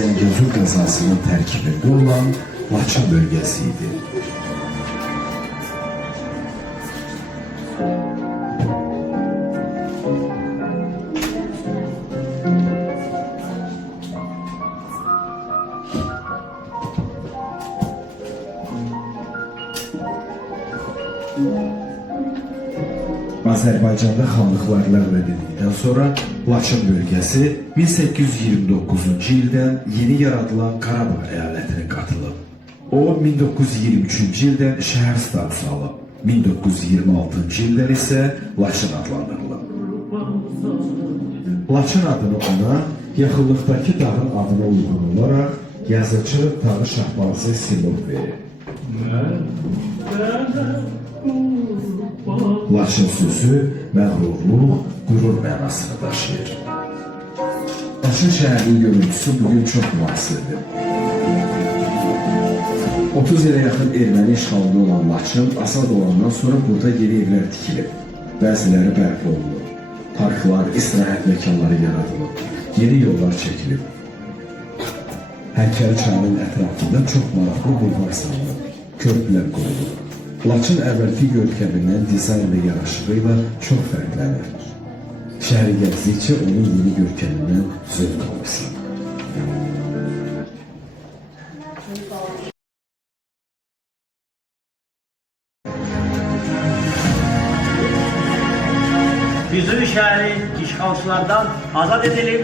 Zəngəzur qəzasının tərkibində olan Laçın bölgəsi idi. Azərbaycanda xanlıqlar ləğv edildikdən sonra Laçın bölgəsi 1829-cu ildən yeni yaradılan Qarabağ əyalətinə qatılıb. O, 1923-cü ildən şəhər statusu alıb. 1926-cı ildən isə Laçın adlandırılıb. Laçın adını ona yaxınlıqdakı dağın adına uyğun olaraq yazıcı Tağı Şahbazı Simov verir. Laçın sözü məğrurluq, qürur mənasını daşıyır. Laçın şəhərinin görüntüsü bugün çox müasirdir. 30 ilə yaxın erməni işğalında olan Laçın asad olandan sonra burada yeni evlər tikilib. Bəziləri bərpa olunub. Parklar, istirahət məkanları yaradılıb. Yeni yollar çəkilib. Hərkəri çayının ətrafında çox maraqlı bulvar salınıb. Körpülər qurulub. Laçın əvvəlki görkəmindən, dizayn və yaraşıqıyla çox fərqlənir. Şəhəri gəzdikcə onun yeni görkəmindən zövq alırsan. Füzuli şəhəri işğalçılardan azad edilib.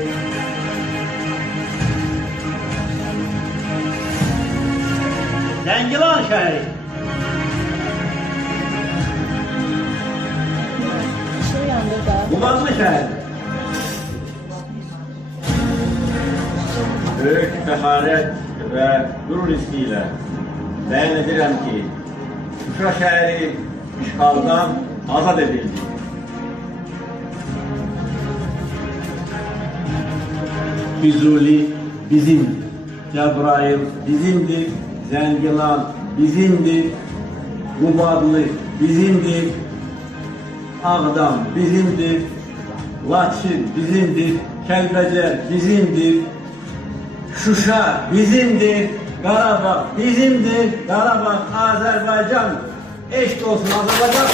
Zəngilan şəhəri Qubadlı şəhəri böyük fəxarət və qürur hissi ilə bəyan edirəm ki, Şuşa şəhəri işğaldan azad edildi. Füzuli bizimdir, Cəbrayıl bizimdir, Zəngilan bizimdir, Qubadlı bizimdir, Ağdam bizimdir, Laçın bizimdir, Kəlbəcər bizimdir, Şuşa bizimdir, Qarabağ bizimdir, Qarabağ Azərbaycan. Eşq olsun Azərbaycan.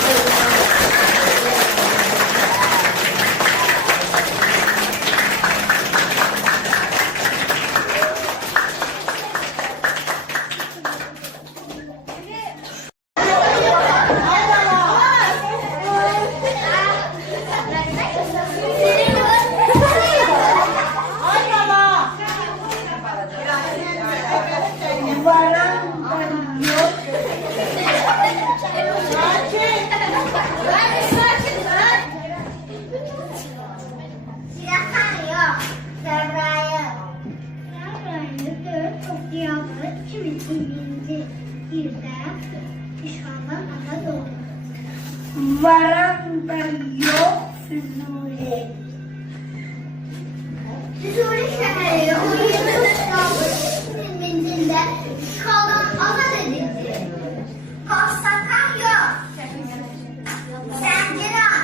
Varan da yok Füzuli. Füzuli şehri 17 Ağustos menzilinde işgaldan azad edildi. Korsakan yok. Zəngilan.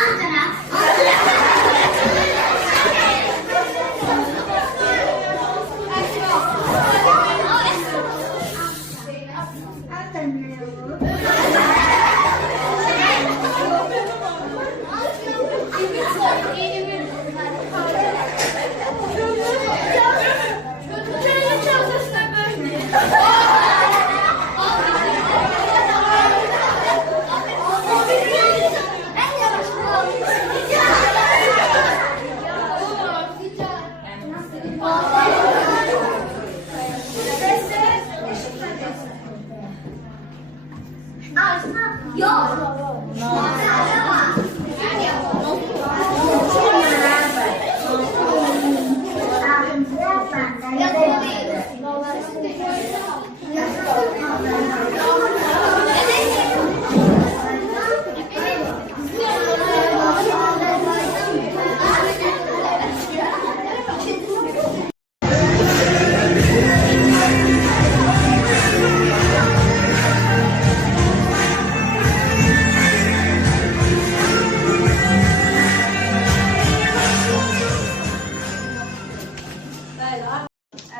Ankara.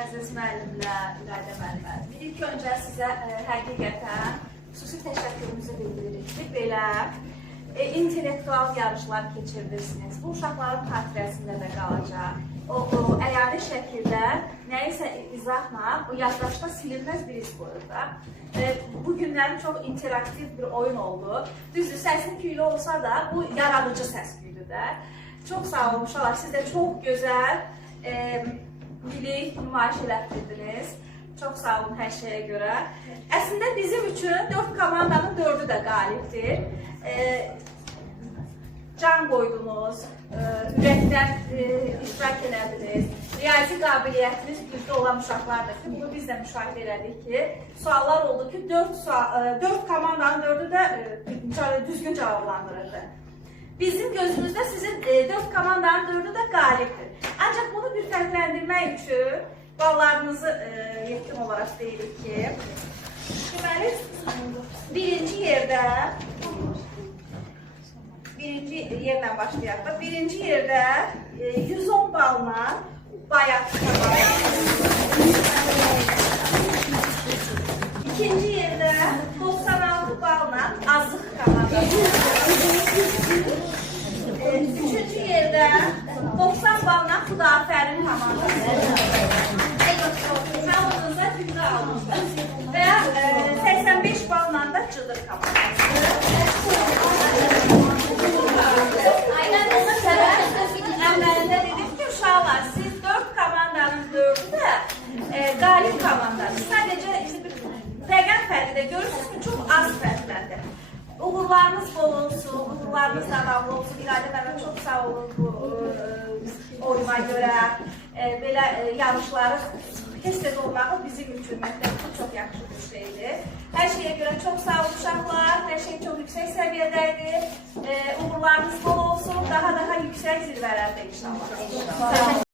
Əziz müəllimlər, İradə müəllimlər, ilk öncə sizə həqiqətən xüsusi təşəkkürümüzü bildiririk ki, belə intellektual yarışlar keçirirsiniz. Bu uşaqların xatirəsində də qalacaq. O əyani şəkildə nəyisə izahla, o yaddaşda silinməz bir iz qoyur da. Bu günlərin çox interaktiv bir oyun oldu. Düzdür, səsin küylü olsa da, bu yaradıcı səs küylü də. Çox sağ olun uşaqlar, siz də çox gözəl bilik nümayiş elətdirdiniz. Çox sağ olun hər şeyə görə. Əslində bizim üçün 4 komandanın 4'ü də qalibdir. Can qoydunuz, ürəkdən iştirak elədiniz. Riyazi qabiliyyətiniz güclü olan uşaqlardır ki, bunu biz də müşahidə elədik ki, suallar oldu ki, 4 komandanın 4'ü də düzgün cavablandırırdı. Bizim gözümüzdə sizin 4 komandanın 4'ü də qalibdir. Ancaq bunu bir fərqləndirmək üçün ballarınızı yetkin olaraq deyirik ki, deməli, birinci yerlə başlayaq da, birinci yerdə 110 balla bayaq ikinci yerdə 96 balla azıq komandası. Üçüncü yerdə 90 balla Xudafərin komandası. Hamınıza gündə almışdır. Və 85 balla da Cıdır komandası. Əməlində dedim ki, uşaqlar, siz 4 komandanın 4'ü də qalib komandası. Sadəcə rəqəm fərqi də görürsünüz ki, çox az fərqləndir. Uğurlarınız bol olsun, uğurlarınız davamlı olsun. İradə müəllimə çox sağ olun bu oyuna görə. Belə yarışları tez-tez olmağı bizim üçün məktəbdə çox yaxşı bir şeydir. Hər şeyə görə çox sağ olun uşaqlar, hər şey çox yüksək səviyyədəydi. Uğurlarınız bol olsun, daha yüksək zirvələrdə inşallah.